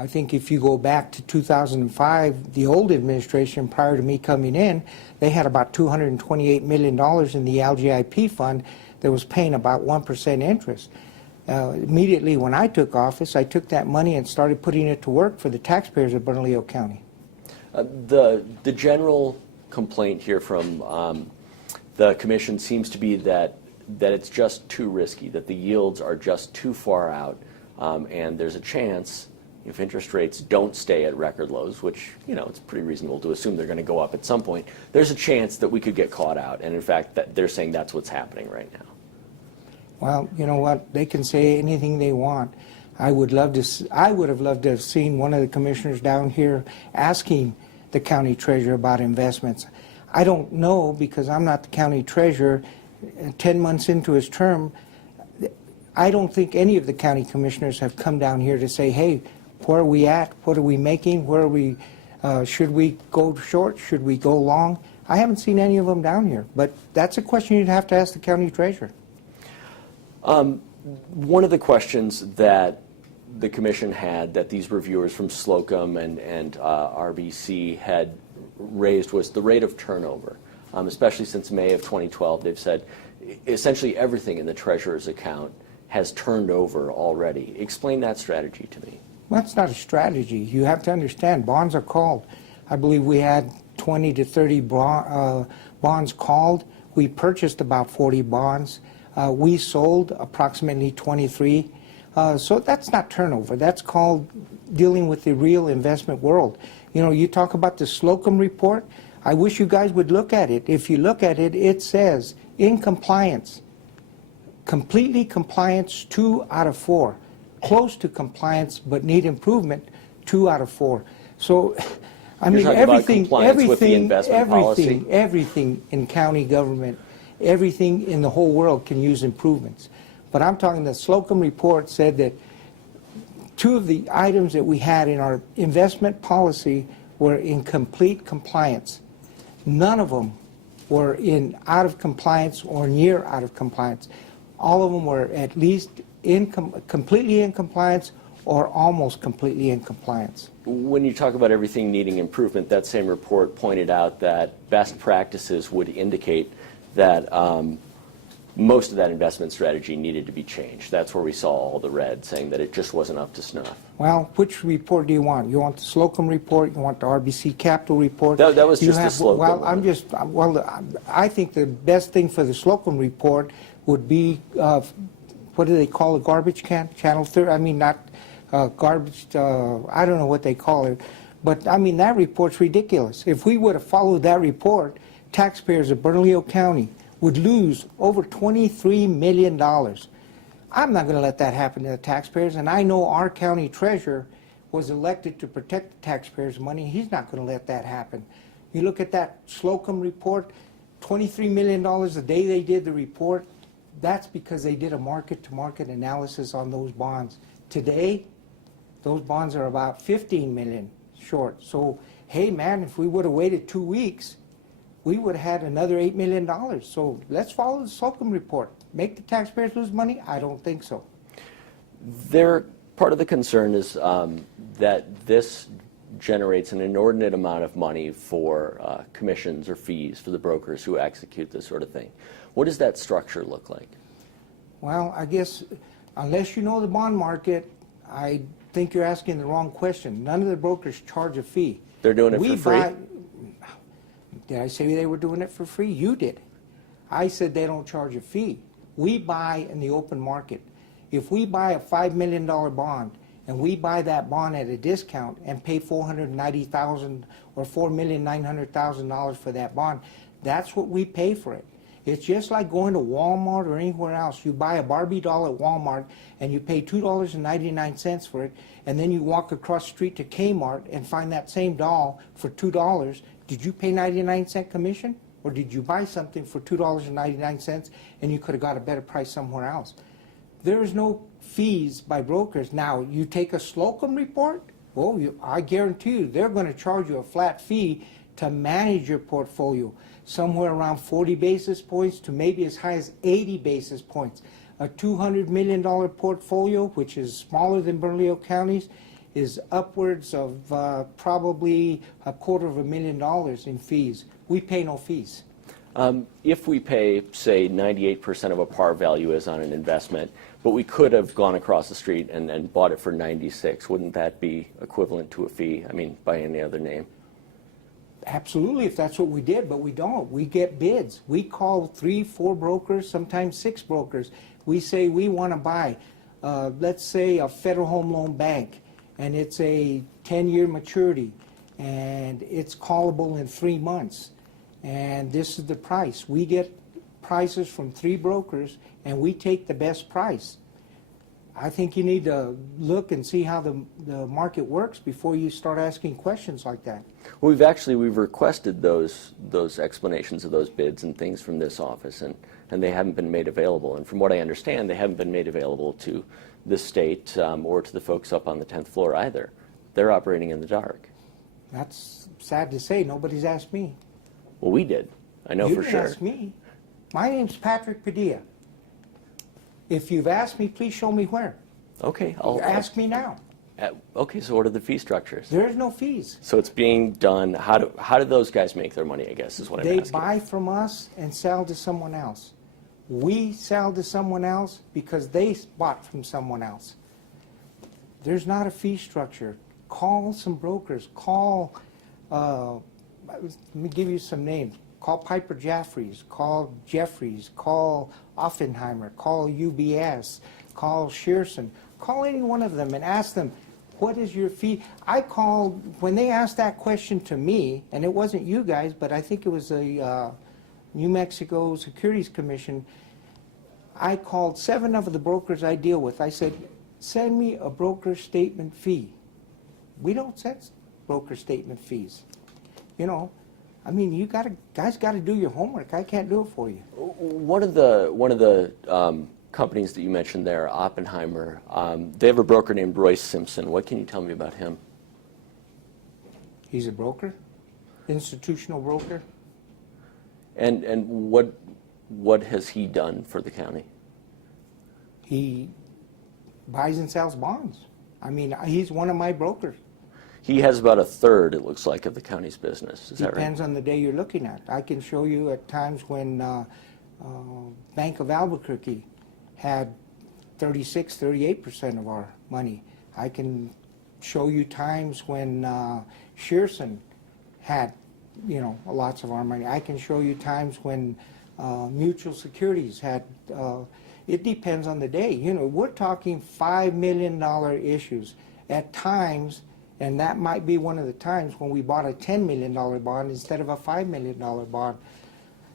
I think if you go back to 2005, the old administration prior to me coming in, they had about $228 million in the LGIP fund that was paying about 1% interest. Immediately when I took office, I took that money and started putting it to work for the taxpayers of Bernalillo County. The general complaint here from the commission seems to be that it's just too risky, that the yields are just too far out, and there's a chance, if interest rates don't stay at record lows, which, you know, it's pretty reasonable to assume they're going to go up at some point, there's a chance that we could get caught out. And in fact, that they're saying that's what's happening right now. Well, you know what? They can say anything they want. I would have loved to have seen one of the commissioners down here asking the county treasurer about investments. I don't know, because I'm not the county treasurer. 10 months into his term, I don't think any of the county commissioners have come down here to say, hey, where are we at? What are we making? Where are we? Should we go short? Should we go long? I haven't seen any of them down here, but that's a question you'd have to ask the county treasurer. One of the questions that the commission had, that these reviewers from Slocum and RBC had raised, was the rate of turnover. Especially since May of 2012, they've said essentially everything in the treasurer's account has turned over already. Explain that strategy to me. Well, that's not a strategy. You have to understand, bonds are called. I believe we had 20 to 30 bonds called. We purchased about 40 bonds. We sold approximately 23. So that's not turnover. That's called dealing with the real investment world. You know, you talk about the Slocum report. I wish you guys would look at it. If you look at it, it says in compliance, completely compliance, 2 out of 4. Close to compliance but need improvement, 2 out of 4. So, I mean, everything in county government, everything in the whole world can use improvements. But I'm talking, the Slocum report said that 2 of the items that we had in our investment policy were in complete compliance. None of them were in out of compliance or near out of compliance. All of them were at least completely in compliance or almost completely in compliance. When you talk about everything needing improvement, that same report pointed out that best practices would indicate that most of that investment strategy needed to be changed. That's where we saw all the red saying that it just wasn't up to snuff. Well, which report do you want? You want the Slocum report? You want the RBC Capital report? That was just the Slocum. Well, I think the best thing for the Slocum report would be, what do they call a garbage can? Channel 30? I mean, not garbage, I don't know what they call it. But, I mean, that report's ridiculous. If we would have followed that report, taxpayers of Bernalillo County would lose over $23 million. I'm not going to let that happen to the taxpayers, and I know our county treasurer was elected to protect the taxpayers' money. He's not going to let that happen. You look at that Slocum report, $23 million the day they did the report. That's because they did a market-to-market analysis on those bonds. Today, those bonds are about $15 million short. So, hey man, if we would have waited 2 weeks, we would have had another $8 million. So let's follow the Slocum report. Make the taxpayers lose money? I don't think so. Part of the concern is that this generates an inordinate amount of money for commissions or fees for the brokers who execute this sort of thing. What does that structure look like? Well, I guess unless you know the bond market, I think you're asking the wrong question. None of the brokers charge a fee. They're doing it for free? Did I say they were doing it for free? You did. I said they don't charge a fee. We buy in the open market. If we buy a $5 million bond and we buy that bond at a discount and pay $490,000 or $4,900,000 for that bond, that's what we pay for it. It's just like going to Walmart or anywhere else. You buy a Barbie doll at Walmart and you pay $2.99 for it, and then you walk across the street to Kmart and find that same doll for $2. Did you pay 99-cent commission? Or did you buy something for $2.99 and you could have got a better price somewhere else? There is no fees by brokers. Now, you take a Slocum report, well, I guarantee you they're going to charge you a flat fee to manage your portfolio, somewhere around 40 basis points to maybe as high as 80 basis points. A $200 million portfolio, which is smaller than Bernalillo County's, is upwards of probably $250,000 in fees. We pay no fees. If we pay, say, 98% of a par value is on an investment, but we could have gone across the street and bought it for 96, wouldn't that be equivalent to a fee? I mean, by any other name? Absolutely, if that's what we did, but we don't. We get bids. We call 3, 4 brokers, sometimes 6 brokers. We say we want to buy, let's say, a Federal Home Loan Bank, and it's a 10-year maturity, and it's callable in 3 months. And this is the price. We get prices from 3 brokers, and we take the best price. I think you need to look and see how the market works before you start asking questions like that. Well, we've requested those explanations of those bids and things from this office, and they haven't been made available. And from what I understand, they haven't been made available to the state or to the folks up on the 10th floor either. They're operating in the dark. That's sad to say. Nobody's asked me. Well, we did. I know for sure. You didn't ask me. My name's Patrick Padilla. If you've asked me, please show me where. Okay. Ask me now. Okay, so what are the fee structures? There's no fees. So it's being done, how do those guys make their money, I guess, is what I'm asking. They buy from us and sell to someone else. We sell to someone else because they bought from someone else. There's not a fee structure. Call some brokers. Call, let me give you some names. Call Piper Jaffray's, call Jeffries, call Oppenheimer, call UBS, call Shearson. Call any one of them and ask them, what is your fee? I called, when they asked that question to me, and it wasn't you guys, but I think it was the New Mexico Securities Commission, I called 7 of the brokers I deal with. I said, send me a broker statement fee. We don't set broker statement fees. You know, I mean, guys got to do your homework. I can't do it for you. One of the companies that you mentioned there, Oppenheimer, they have a broker named Royce Simpson. What can you tell me about him? He's a broker, institutional broker. And what has he done for the county? He buys and sells bonds. I mean, he's one of my brokers. He has about 1/3, it looks like, of the county's business. Is that right? Depends on the day you're looking at. I can show you at times when Bank of Albuquerque had 36, 38% of our money. I can show you times when Shearson had, you know, lots of our money. I can show you times when Mutual Securities had. It depends on the day. You know, we're talking $5 million issues at times. And that might be one of the times when we bought a $10 million bond instead of a $5 million bond.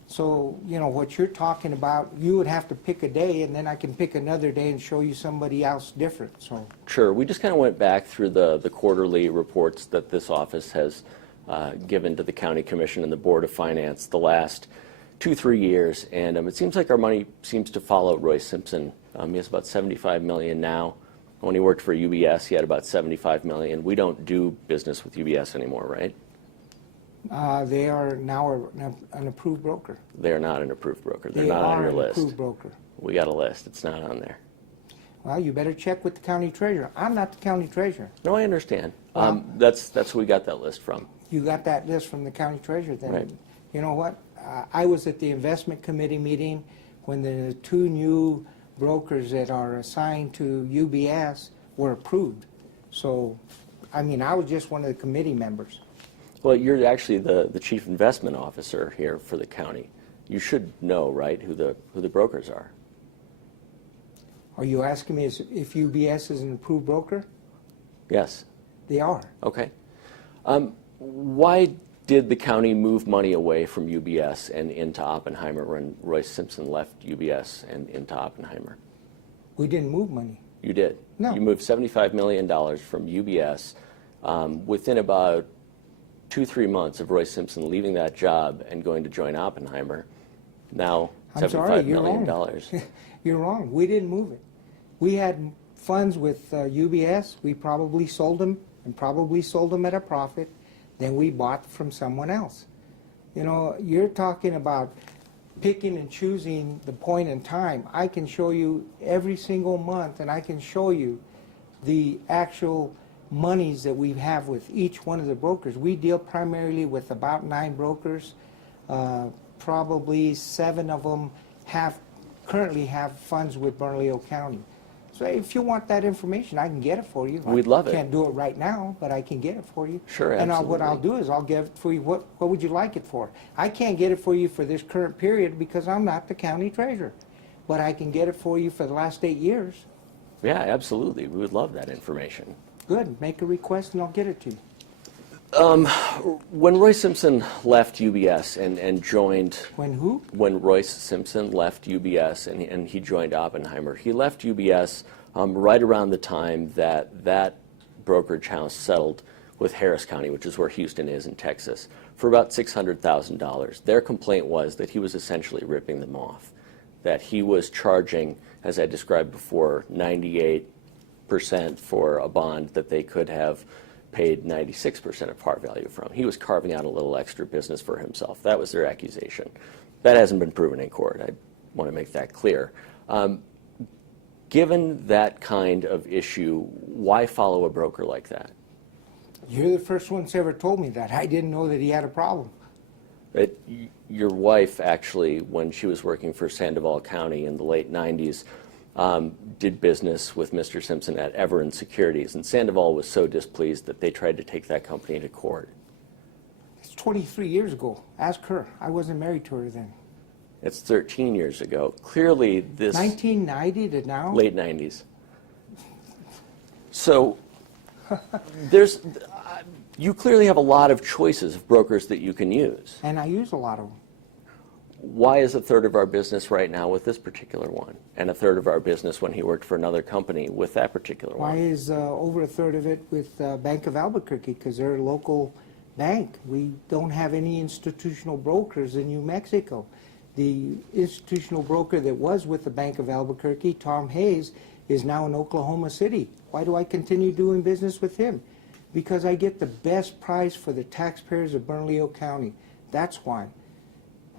So, you know, what you're talking about, you would have to pick a day, and then I can pick another day and show you somebody else different. So sure. We just kind of went back through the quarterly reports that this office has given to the County Commission and the Board of Finance the last 2-3 years, and it seems like our money seems to follow Royce Simpson. He has about $75 million now. When he worked for UBS, he had about $75 million. We don't do business with UBS anymore, right? They are now an approved broker. They are not an approved broker. They're They not on are your an list. approved broker. We got a list. It's not on there. Well, you better check with the county treasurer. I'm not the county treasurer. No, I understand. That's who we got that list from. You got that list from the county treasurer, then. Right. You know what? I was at the investment committee meeting when the 2 new brokers that are assigned to UBS were approved. So, I mean, I was just one of the committee members. Well, you're actually the chief investment officer here for the county. You should know, right, who the brokers are. Are you asking me if UBS is an approved broker? Yes. They are. Okay. Why did the county move money away from UBS and into Oppenheimer when Royce Simpson left UBS and into Oppenheimer? We didn't move money. You did. No. You moved $75 million from UBS within about 2-3 months of Royce Simpson leaving that job and going to join Oppenheimer. Now, I'm sorry, $75 you're million. wrong. You're wrong. We didn't move it. We had funds with UBS. We probably sold them and probably sold them at a profit. Then we bought from someone else. You know, you're talking about picking and choosing the point in time. I can show you every single month, and I can show you the actual monies that we have with each one of the brokers. We deal primarily with about 9 brokers. Probably 7 of them currently have funds with Bernalillo County. So if you want that information, I can get it for you. We'd love it. I can't do it right now, but I can get it for you. Sure, and absolutely. what I'll do is I'll get it for you. What would you like it for? I can't get it for you for this current period because I'm not the county treasurer. But I can get it for you for the last 8 years. Yeah, absolutely. We would love that information. Good. Make a request and I'll get it to you. When Royce Simpson left UBS and joined... When who? When Royce Simpson left UBS and he joined Oppenheimer, he left UBS right around the time that brokerage house settled with Harris County, which is where Houston is in Texas, for about $600,000. Their complaint was that he was essentially ripping them off, that he was charging, as I described before, 98% for a bond that they could have paid 96% of par value from. He was carving out a little extra business for himself. That was their accusation. That hasn't been proven in court. I want to make that clear. Given that kind of issue, why follow a broker like that? You're the first one that's ever told me that. I didn't know that he had a problem. Your wife, actually, when she was working for Sandoval County in the late 90s, did business with Mr. Simpson at Everin Securities, and Sandoval was so displeased that they tried to take that company to court. It's 23 years ago. Ask her. I wasn't married to her then. It's 13 years ago. Clearly, this... 1990 to now? Late 90s. So, there's... you clearly have a lot of choices of brokers that you can use. And I use a lot of them. Why is a third of our business right now with this particular one, and a third of our business when he worked for another company with that particular one? Why is over a third of it with Bank of Albuquerque? Because they're a local bank. We don't have any institutional brokers in New Mexico. The institutional broker that was with the Bank of Albuquerque, Tom Hayes, is now in Oklahoma City. Why do I continue doing business with him? Because I get the best price for the taxpayers of Bernalillo County. That's why.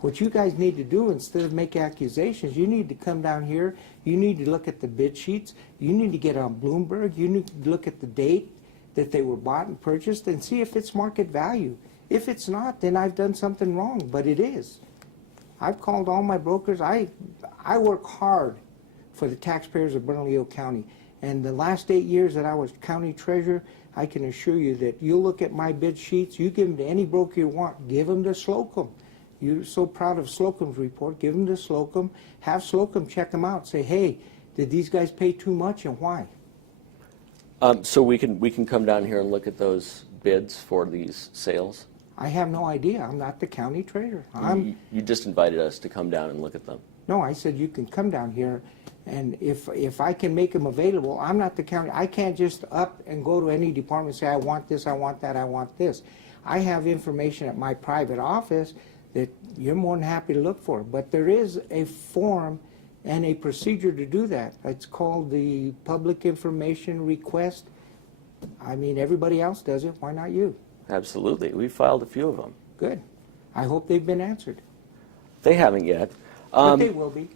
What you guys need to do, instead of make accusations, you need to come down here, you need to look at the bid sheets, you need to get on Bloomberg, you need to look at the date that they were bought and purchased and see if it's market value. If it's not, then I've done something wrong, but it is. I've called all my brokers. I work hard for the taxpayers of Bernalillo County. And the last 8 years that I was county treasurer, I can assure you that you look at my bid sheets, you give them to any broker you want, give them to Slocum. You're so proud of Slocum's report, give them to Slocum, have Slocum check them out, say, hey, did these guys pay too much and why? So we can come down here and look at those bids for these sales? I have no idea. I'm not the county treasurer. You just invited us to come down and look at them. No, I said you can come down here, and if I can make them available, I'm not the county. I can't just up and go to any department and say, I want this, I want that, I want this. I have information at my private office that you're more than happy to look for. But there is a form and a procedure to do that. It's called the Public Information Request. I mean, everybody else does it. Why not you? Absolutely. We filed a few of them. Good. I hope they've been answered. They haven't yet. But they will be.